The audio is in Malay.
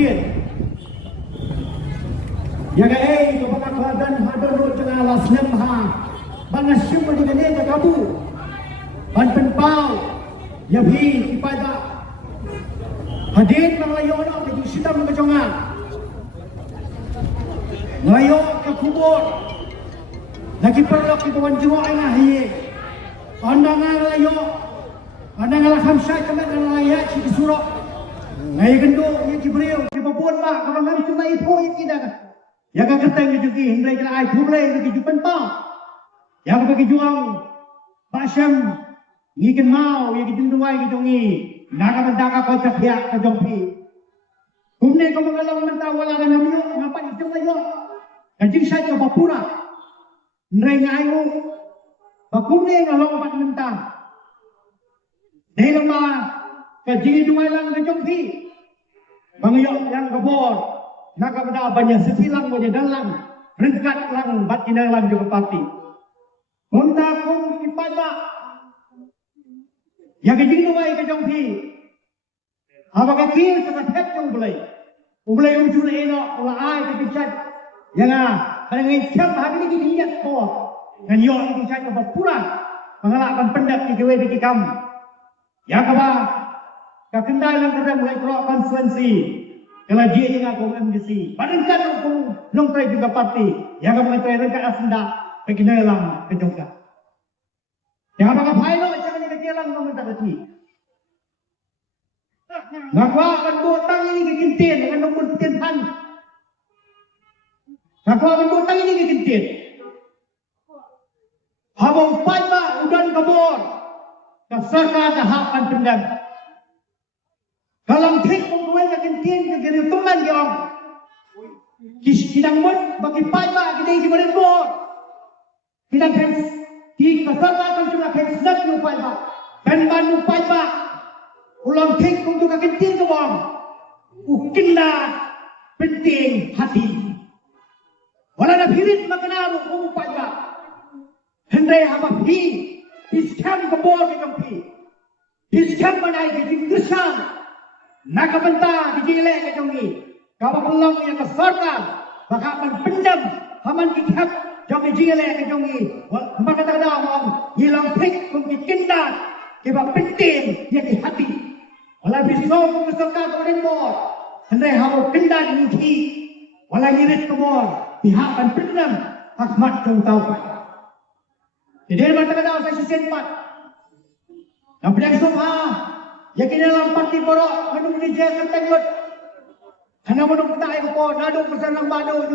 kentir. Yaga kepada keadaan hadar ro tengah alas nemha. Bangas syumma di gane ka kabu. Ban penpau. Yabi kepada hadir melayo na ke sitam ke jongan. Ngayo ke kubur. Lagi perlu ke bawan jiwa ina hiye. Andangan layo. Andangan khamsah kemen layak si surah. Ngai gendo ye Jibril ke babon ba ka bangan cuma ipo ikida. Ya ka keteng ke juki hindai kena ai thuble ke jupan pa. Ya ka bagi juang. Basam ngiken mau ye ke junduai ke jongi. Naga mendaka ko capia ke jongpi. Kumne ko mengalang mentah wala na miyo ngapan itu layo. Kajing sai ke bapura. Nrai ngai ngo. Bakumne ngalong pat mentah. Dahil ma kajing dumai lang ke jongpi. Bangyo yang kebor. Naga benda banyak sesilang wajah dalam. Rengkat lang bat kinalang juga pati. Munta kum ipada. Yang kajing dumai ke jongpi. Apakah kira sangat hep yang boleh. Boleh ujung eno ulah ai ke bicat. Yang ada ngecap hari ini dilihat kor. Dan yo itu saya ke pura. Mengalahkan pendak di kewe di kamu. Ya kaba kakendai lang kada mulai pro konstituensi. Kalau dia dengan kom MDC. Padahal kom nongkai juga parti. Ya kaba ngai rengkat asenda pekinai lang kejongka. Ya kaba phailo jangan dikelang meminta keti. Ngakwa akan botang ini kekintin dengan nombor tinhan. Ngakwa akan botang ini kekintin. Habang payba udan kabor. Kasarka dahapan pendam. Kalang tik pembuai kekintin kekintin teman yang. Kidang mut bagi payba kita ibarat bor. Kidang fans. Kasarka akan cuma fans nak payba. Dan banu payba. Ulang tik untuk kekintin ke bawah. Ukinlah penting hati. Walau ada pirit makan aku payba. Hendai apa pi, piskam ke bawah ke jampi. Piskam manai ke jingkesan. Nak benta di jile ke jongi. Kau pelang yang ke sarkan. Bakapan pendam. Haman kikap jongi jile ke jongi. Maka tak ada orang. Hilang tik untuk kindat. Keba penting yang di hati. Walau bisau ke sarkan ke denbor. Hendai hau kindat nyuci. Walau ngirit ke bawah. Pihakkan pendam. Akhmat kau tahu. Jadi mata kata saya sisen pat. Nampak semua. Yakin dalam parti borok menunggu dia ketenggut. Karena menunggu tak ekor, nado pesan bado.